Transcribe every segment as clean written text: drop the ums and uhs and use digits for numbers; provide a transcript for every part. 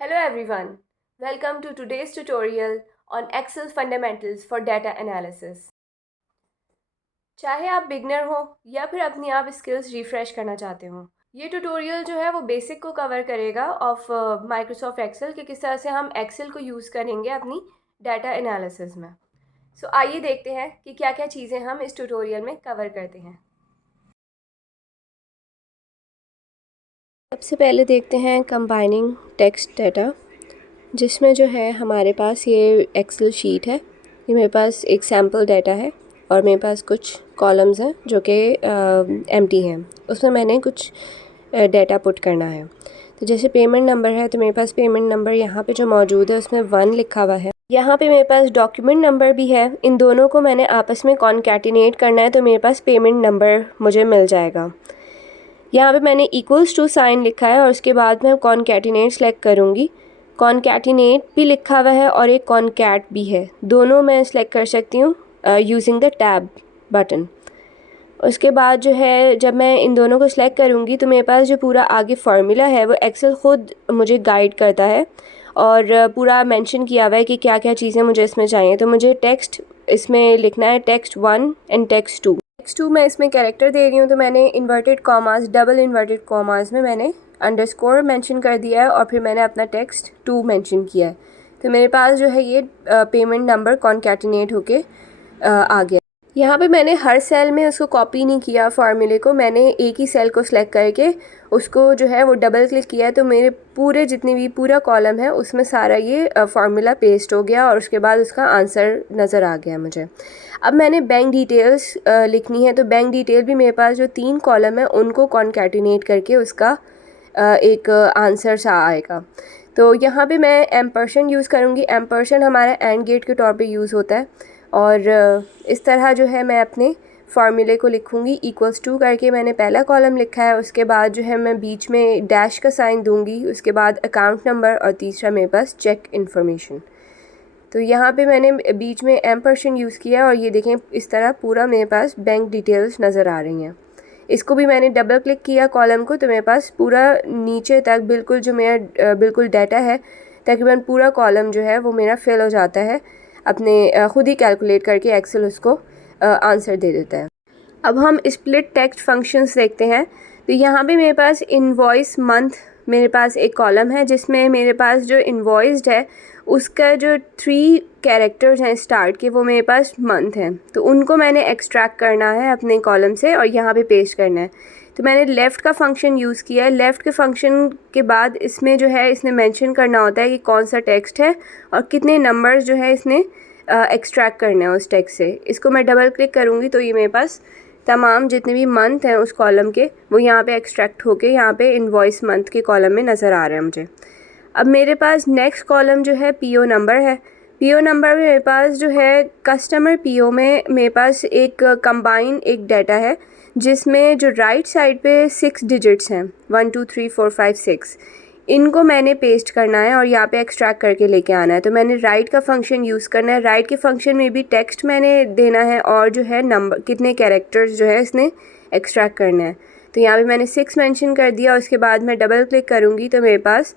Hello everyone, welcome to today's tutorial on Excel Fundamentals for Data Analysis. चाहे आप beginner हो या फिर अपनी आप स्किल्स रिफ्रेश करना चाहते हो, ये ट्यूटोरियल जो है वो बेसिक को कवर करेगा ऑफ माइक्रोसॉफ्ट एक्सेल कि किस तरह से हम एक्सेल को यूज़ करेंगे अपनी डाटा एनालिसिस में। सो आइए देखते हैं कि क्या क्या चीज़ें हम इस ट्यूटोरियल में कवर करते हैं। सबसे पहले देखते हैं कंबाइनिंग टेक्स्ट डाटा, जिसमें जो है हमारे पास ये एक्सेल शीट है। ये मेरे पास एक सैम्पल डाटा है और मेरे पास कुछ कॉलम्स हैं जो कि एम्प्टी हैं। उसमें मैंने कुछ डाटा पुट करना है। तो जैसे पेमेंट नंबर है तो मेरे पास पेमेंट नंबर यहाँ पे जो मौजूद है उसमें 1 लिखा हुआ है। यहाँ पे मेरे पास डॉक्यूमेंट नंबर भी है। इन दोनों को मैंने आपस में कॉन्कैटिनेट करना है तो मेरे पास पेमेंट नंबर मुझे मिल जाएगा। यहाँ पे मैंने इक्वल्स टू साइन लिखा है और उसके बाद मैं कॉन्कैटिनेट सेलेक्ट करूँगी। कॉन्कैटिनेट भी लिखा हुआ है और एक कॉन्कैट भी है, दोनों मैं सेलेक्ट कर सकती हूँ यूजिंग द टैब बटन। उसके बाद जो है जब मैं इन दोनों को सिलेक्ट करूँगी तो मेरे पास जो पूरा आगे फार्मूला है वो एक्सेल ख़ुद मुझे गाइड करता है और पूरा मेंशन किया हुआ है कि क्या क्या चीज़ें मुझे इसमें चाहिए। तो मुझे टेक्स्ट इसमें लिखना है टेक्स्ट 1 एंड टेक्स्ट 2। टेक्स्ट 2 मैं इसमें कैरेक्टर दे रही हूँ तो मैंने inverted commas, double inverted commas में मैंने अंडरस्कोर मेंशन कर दिया है और फिर मैंने अपना टेक्स्ट 2 मेंशन किया है। तो मेरे पास जो है ये पेमेंट नंबर कॉन्कैटिनेट होके आ गया। यहाँ पे मैंने हर सेल में उसको कॉपी नहीं किया फार्मूले को, मैंने एक ही सेल को सिलेक्ट करके उसको जो है वो डबल क्लिक किया है। तो मेरे पूरे जितने भी पूरा कॉलम है उसमें सारा ये फार्मूला पेस्ट हो गया और उसके बाद उसका आंसर नज़र आ गया मुझे। अब मैंने बैंक डिटेल्स लिखनी है तो बैंक डिटेल भी मेरे पास जो 3 कॉलम है उनको कॉन्कैटिनेट करके उसका एक आंसर सा आएगा। तो यहाँ पे मैं एम्परसेंड यूज़ करूँगी। एम्परसेंड हमारा एंड गेट के तौर पे यूज़ होता है और इस तरह जो है मैं अपने फार्मूले को लिखूँगी। इक्वल्स टू करके मैंने पहला कॉलम लिखा है, उसके बाद जो है मैं बीच में डैश का साइन दूँगी, उसके बाद अकाउंट नंबर और तीसरा मेरे पास चेक इन्फॉर्मेशन। तो यहाँ पे मैंने बीच में एम्परसेंड यूज़ किया और ये देखें इस तरह पूरा मेरे पास बैंक डिटेल्स नज़र आ रही हैं। इसको भी मैंने डबल क्लिक किया कॉलम को तो मेरे पास पूरा नीचे तक बिल्कुल जो मेरा बिल्कुल डाटा है तकरीबन पूरा कॉलम जो है वो मेरा फिल हो जाता है। अपने ख़ुद ही कैलकुलेट करके एक्सेल उसको आंसर दे देता है। अब हम स्प्लिट टेक्स्ट फंक्शंस देखते हैं। तो यहाँ पे मेरे पास इनवॉइस मंथ मेरे पास एक कॉलम है जिसमें मेरे पास जो इनवॉइस्ड है उसका जो 3 कैरेक्टर्स हैं स्टार्ट के वो मेरे पास मंथ हैं। तो उनको मैंने एक्सट्रैक्ट करना है अपने कॉलम से और यहाँ पे पेस्ट करना है। तो मैंने लेफ़्ट का फंक्शन यूज़ किया है। लेफ़्ट के फंक्शन के बाद इसमें जो है इसने मेंशन करना होता है कि कौन सा टेक्स्ट है और कितने नंबर्स जो है इसने एक्सट्रैक्ट करना है उस टेक्स्ट से। इसको मैं डबल क्लिक करूँगी तो ये मेरे पास तमाम जितने भी मंथ हैं उस कॉलम के वो यहाँ पे एक्सट्रैक्ट होके यहाँ पे इनवॉइस मंथ के कॉलम में नज़र आ रहा है मुझे। अब मेरे पास नेक्स्ट कॉलम जो है पीओ नंबर है। पीओ नंबर में मेरे पास जो है कस्टमर पीओ में मेरे पास एक कंबाइन एक डाटा है जिसमें जो राइट साइड पे 6 डिजिट्स हैं 1 2 3 4 5 6, इनको मैंने पेस्ट करना है और यहाँ पे एक्सट्रैक्ट करके लेके आना है। तो मैंने राइट का फंक्शन यूज़ करना है। राइट के फंक्शन में भी टेक्स्ट मैंने देना है और जो है नंबर कितने कैरेक्टर्स जो है इसने एक्सट्रैक्ट करना है। तो यहाँ पे मैंने 6 मेंशन कर दिया और उसके बाद मैं डबल क्लिक करूँगी तो मेरे पास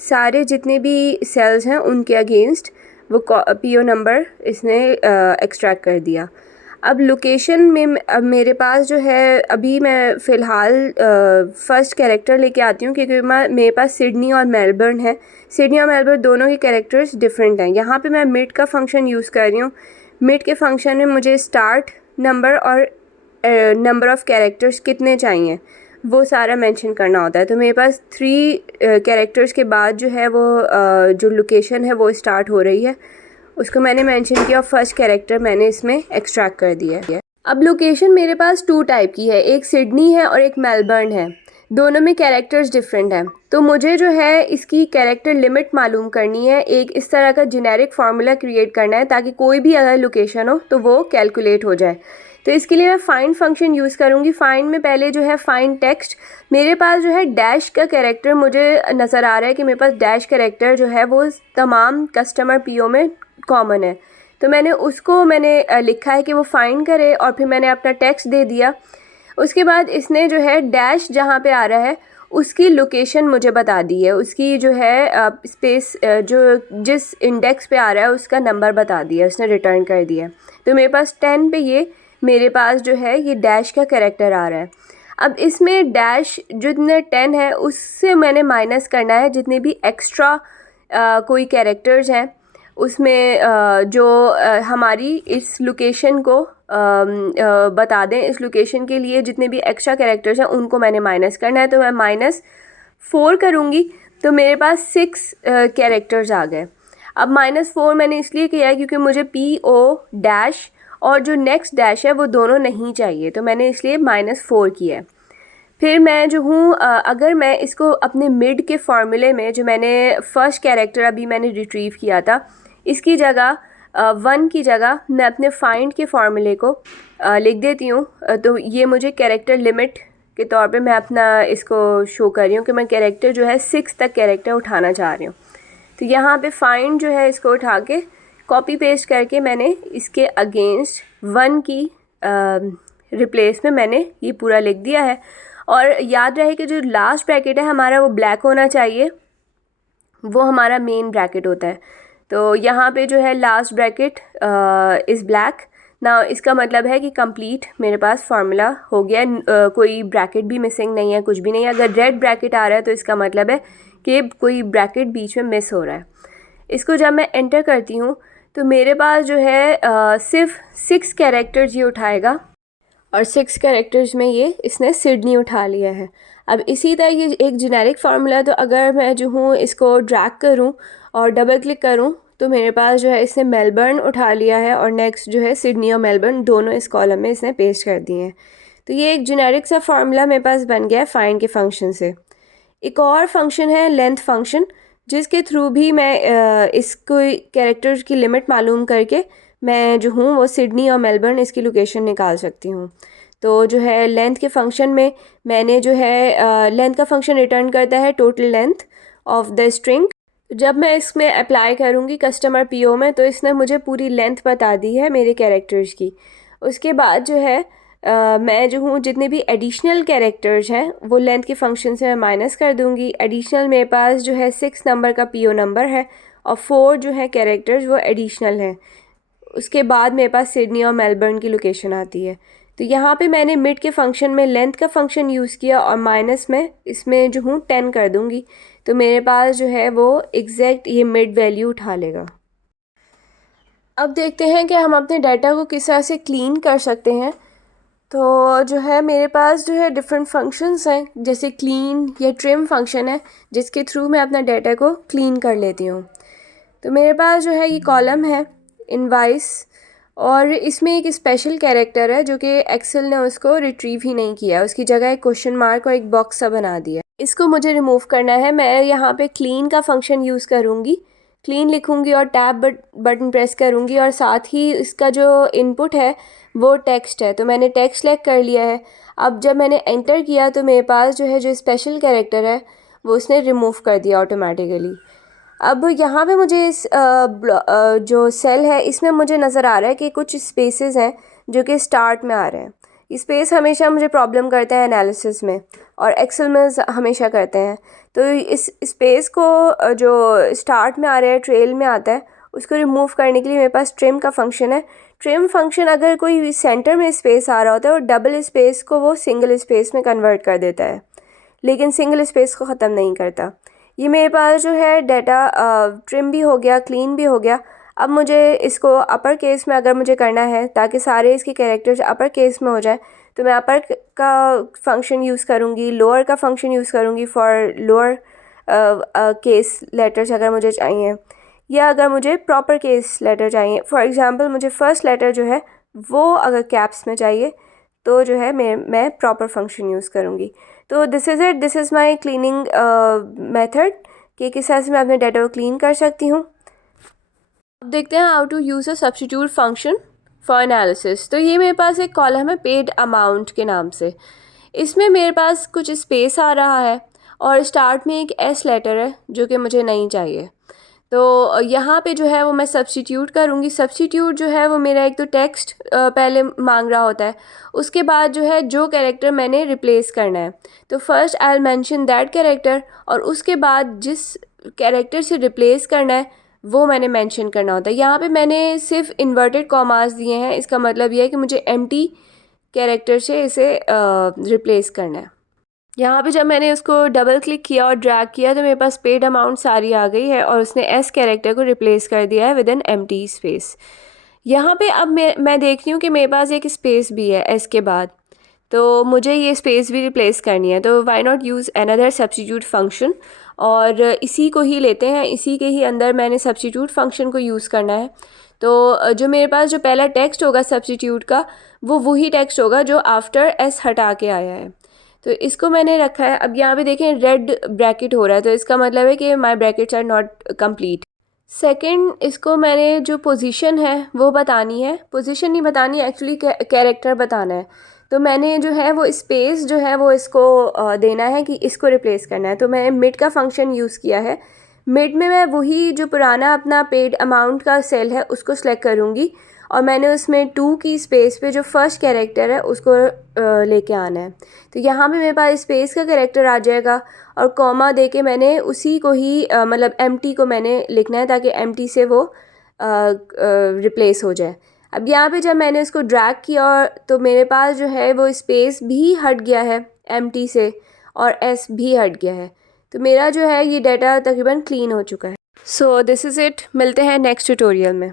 सारे जितने भी सेल्स हैं उनके अगेंस्ट वो पीओ नंबर इसने एक्सट्रैक्ट कर दिया। अब लोकेशन में अब मेरे पास जो है अभी मैं फ़िलहाल फ़र्स्ट कैरेक्टर लेके आती हूँ क्योंकि मेरे पास सिडनी और मेलबर्न है। सिडनी और मेलबर्न दोनों के कैरेक्टर्स डिफरेंट हैं। यहाँ पे मैं मिड का फंक्शन यूज़ कर रही हूँ। मिड के फंक्शन में मुझे स्टार्ट नंबर और नंबर ऑफ़ कैरेक्टर्स कितने चाहिए वो सारा मेंशन करना होता है। तो मेरे पास 3 कैरेक्टर्स के बाद जो है वो जो लोकेशन है वो स्टार्ट हो रही है, उसको मैंने मेंशन किया और फर्स्ट कैरेक्टर मैंने इसमें एक्सट्रैक्ट कर दिया है। अब लोकेशन मेरे पास 2 टाइप की है, एक सिडनी है और एक मेलबर्न है। दोनों में कैरेक्टर्स डिफरेंट हैं। तो मुझे जो है इसकी कैरेक्टर लिमिट मालूम करनी है। एक इस तरह का जेनेरिक फार्मूला क्रिएट करना है ताकि कोई भी अगर लोकेशन हो तो वो कैलकुलेट हो जाए। तो इसके लिए मैं फाइंड फंक्शन यूज़ करूँगी। फाइंड में पहले जो है फाइंड टेक्स्ट, मेरे पास जो है डैश का कैरेक्टर मुझे नज़र आ रहा है कि मेरे पास डैश कैरेक्टर जो है वो तमाम कस्टमर पीओ में कॉमन है। तो मैंने लिखा है कि वो फाइंड करे और फिर मैंने अपना टेक्स्ट दे दिया। उसके बाद इसने जो है डैश जहाँ पे आ रहा है उसकी लोकेशन मुझे बता दी है, उसकी जो है स्पेस जो जिस इंडेक्स पे आ रहा है उसका नंबर बता दिया, उसने रिटर्न कर दिया। तो मेरे पास 10 पे ये मेरे पास जो है ये डैश का कैरेक्टर आ रहा है। अब इसमें डैश जितने 10 है उससे मैंने माइनस करना है जितने भी एक्स्ट्रा कोई कैरेक्टर्स हैं उसमें जो हमारी इस लोकेशन को बता दें। इस लोकेशन के लिए जितने भी एक्स्ट्रा कैरेक्टर्स हैं उनको मैंने माइनस करना है। तो मैं -4 करूँगी तो मेरे पास 6 कैरेक्टर्स आ गए। अब -4 मैंने इसलिए किया है क्योंकि मुझे PO डैश और जो नेक्स्ट डैश है वो दोनों नहीं चाहिए, तो मैंने इसलिए -4 किया है। फिर मैं जो हूँ अगर मैं इसको अपने मिड के फार्मूले में जो मैंने फ़र्स्ट कैरेक्टर अभी मैंने रिट्रीव किया था इसकी जगह 1 की जगह मैं अपने फाइंड के फार्मूले को लिख देती हूँ। तो ये मुझे कैरेक्टर लिमिट के तौर पे मैं अपना इसको शो कर रही हूँ कि मैं कैरेक्टर जो है 6 तक कैरेक्टर उठाना चाह रही हूँ। तो यहाँ पे फाइंड जो है इसको उठा के कॉपी पेस्ट करके मैंने इसके अगेंस्ट 1 की रिप्लेस में मैंने ये पूरा लिख दिया है। और याद रहे कि जो लास्ट ब्रैकेट है हमारा वो ब्लैक होना चाहिए, वो हमारा मेन ब्रैकेट होता है। तो यहाँ पे जो है लास्ट ब्रैकेट इज़ ब्लैक ना, इसका मतलब है कि कंप्लीट मेरे पास फार्मूला हो गया। कोई ब्रैकेट भी मिसिंग नहीं है, कुछ भी नहीं है। अगर रेड ब्रैकेट आ रहा है तो इसका मतलब है कि कोई ब्रैकेट बीच में मिस हो रहा है। इसको जब मैं एंटर करती हूँ तो मेरे पास जो है सिर्फ 6 कैरेक्टर्स ये उठाएगा और 6 कैरेक्टर्स में ये इसने सिडनी उठा लिया है। अब इसी तरह ये एक जेनेरिक फार्मूला, तो अगर मैं जो हूँ इसको ड्रैग करूँ और डबल क्लिक करूँ तो मेरे पास जो है इसने मेलबर्न उठा लिया है और नेक्स्ट जो है सिडनी और मेलबर्न दोनों इस कॉलम में इसने पेस्ट कर दिए हैं। तो ये एक जेनेरिक सा फार्मूला मेरे पास बन गया है फाइंड के फंक्शन से। एक और फंक्शन है लेंथ फंक्शन, जिसके थ्रू भी मैं इसको कैरेक्टर्स की लिमिट मालूम करके मैं जो हूँ वो सिडनी और मेलबर्न इसकी लोकेशन निकाल सकती हूँ। तो जो है लेंथ के फंक्शन में मैंने जो है लेंथ का फंक्शन रिटर्न करता है total length of the string. जब मैं इसमें अप्लाई करूँगी कस्टमर PO में तो इसने मुझे पूरी लेंथ बता दी है मेरे कैरेक्टर्स की। उसके बाद जो है मैं जो हूँ जितने भी एडिशनल कैरेक्टर्स हैं वो लेंथ के फंक्शन से मैं माइनस कर दूँगी। एडिशनल मेरे पास जो है 6 नंबर का PO नंबर है और 4 जो है कैरेक्टर्स वो एडिशनल हैं। उसके बाद मेरे पास सिडनी और मेलबर्न की लोकेशन आती है। तो यहाँ पे मैंने मिड के फंक्शन में लेंथ का फंक्शन यूज़ किया और माइनस में इसमें जो हूँ 10 कर दूँगी, तो मेरे पास जो है वो एग्जैक्ट ये मिड वैल्यू उठा लेगा। अब देखते हैं कि हम अपने डाटा को किस तरह से क्लीन कर सकते हैं। तो जो है मेरे पास जो है डिफरेंट फंक्शंस हैं, जैसे क्लीन या ट्रिम फंक्शन है जिसके थ्रू मैं अपना डाटा को क्लीन कर लेती हूँ। तो मेरे पास जो है ये कॉलम है इनवाइस और इसमें एक स्पेशल कैरेक्टर है जो कि एक्सेल ने उसको रिट्रीव ही नहीं किया, उसकी जगह एक क्वेश्चन मार्क और एक बॉक्स सा बना दिया। इसको मुझे रिमूव करना है। मैं यहाँ पे क्लीन का फंक्शन यूज़ करूँगी, क्लीन लिखूँगी और टैब बटन प्रेस करूँगी और साथ ही इसका जो इनपुट है वो टेक्स्ट है, तो मैंने टेक्स्ट सेलेक्ट कर लिया है। अब जब मैंने एंटर किया तो मेरे पास जो है जो स्पेशल कैरेक्टर है वो उसने रिमूव कर दिया ऑटोमेटिकली। अब यहाँ पे मुझे इस जो सेल है इसमें मुझे नज़र आ रहा है कि कुछ स्पेसेस हैं जो कि स्टार्ट में आ रहे हैं। ये स्पेस हमेशा मुझे प्रॉब्लम करता है एनालिसिस में और एक्सेल में हमेशा करते हैं। तो इस स्पेस को जो स्टार्ट में आ रहा है ट्रेल में आता है उसको रिमूव करने के लिए मेरे पास ट्रिम का फंक्शन है। ट्रिम फंक्शन अगर कोई सेंटर में स्पेस आ रहा होता है और डबल स्पेस को वो सिंगल स्पेस में कन्वर्ट कर देता है, लेकिन सिंगल स्पेस को ख़त्म नहीं करता। ये मेरे पास जो है डाटा ट्रिम भी हो गया, क्लीन भी हो गया। अब मुझे इसको अपर केस में अगर मुझे करना है ताकि सारे इसके कैरेक्टर्स अपर केस में हो जाए तो मैं अपर का फंक्शन यूज़ करूँगी, लोअर का फंक्शन यूज़ करूँगी फॉर लोअर केस लेटर्स अगर मुझे चाहिए, या अगर मुझे प्रॉपर केस लेटर चाहिए। फॉर एग्ज़ाम्पल मुझे फ़र्स्ट लेटर जो है वो अगर कैप्स में चाहिए तो जो है मैं प्रॉपर फंक्शन यूज़ करूँगी। तो this is it, this is my cleaning method कि किस तरह से मैं अपने डाटा को क्लीन कर सकती हूँ। अब देखते हैं how to use a substitute function for analysis. तो ये मेरे पास एक कॉलम है पेड अमाउंट के नाम से। इसमें मेरे पास कुछ स्पेस आ रहा है और स्टार्ट में एक एस लेटर है जो कि मुझे नहीं चाहिए। तो यहाँ पे जो है वो मैं सब्स्टिट्यूट करूँगी। सब्स्टिट्यूट जो है वो मेरा एक तो टेक्स्ट पहले मांग रहा होता है, उसके बाद जो है जो कैरेक्टर मैंने रिप्लेस करना है, तो first I will mention that character, और उसके बाद जिस कैरेक्टर से रिप्लेस करना है वो मैंने मेंशन करना होता है। यहाँ पे मैंने सिर्फ इन्वर्टेड कॉमास दिए हैं, इसका मतलब ये है कि मुझे एम्प्टी कैरेक्टर से इसे रिप्लेस करना है। यहाँ पे जब मैंने उसको डबल क्लिक किया और ड्रैग किया तो मेरे पास पेड अमाउंट सारी आ गई है और उसने एस कैरेक्टर को रिप्लेस कर दिया है विद एन एम्प्टी स्पेस। यहाँ पे अब मैं देख रही हूँ कि मेरे पास एक स्पेस भी है एस के बाद, तो मुझे ये स्पेस भी रिप्लेस करनी है। तो why not use another substitute function, और इसी को ही लेते हैं, इसी के ही अंदर मैंने सब्स्टिट्यूट फंक्शन को यूज़ करना है। तो जो मेरे पास जो पहला टेक्स्ट होगा सब्स्टिट्यूट का, वो वही टेक्स्ट होगा जो आफ्टर एस हटा के आया है। तो इसको मैंने रखा है। अब यहाँ पे देखें रेड ब्रैकेट हो रहा है, तो इसका मतलब है कि my brackets are not complete. Second, इसको मैंने जो पोजीशन है वो बतानी है, पोजीशन नहीं बतानी एक्चुअली, कैरेक्टर बताना है। तो मैंने जो है वो स्पेस जो है वो इसको देना है कि इसको रिप्लेस करना है। तो मैं मिड का फंक्शन यूज़ किया है। मिड में मैं वही जो पुराना अपना पेड अमाउंट का सेल है उसको सेलेक्ट करूँगी, और मैंने उसमें 2 की स्पेस पे जो फर्स्ट कैरेक्टर है उसको लेके आना है। तो यहाँ पे मेरे पास स्पेस का कैरेक्टर आ जाएगा, और कॉमा दे के मैंने उसी को ही मतलब एम्प्टी को मैंने लिखना है ताकि एम्प्टी से वो रिप्लेस हो जाए। अब यहाँ पे जब मैंने उसको ड्रैग किया तो मेरे पास जो है वो स्पेस भी हट गया है एम्प्टी से, और एस भी हट गया है। तो मेरा जो है ये डाटा तकरीबन क्लीन हो चुका है। सो दिस इज़ इट, मिलते हैं नेक्स्ट ट्यूटोरियल में।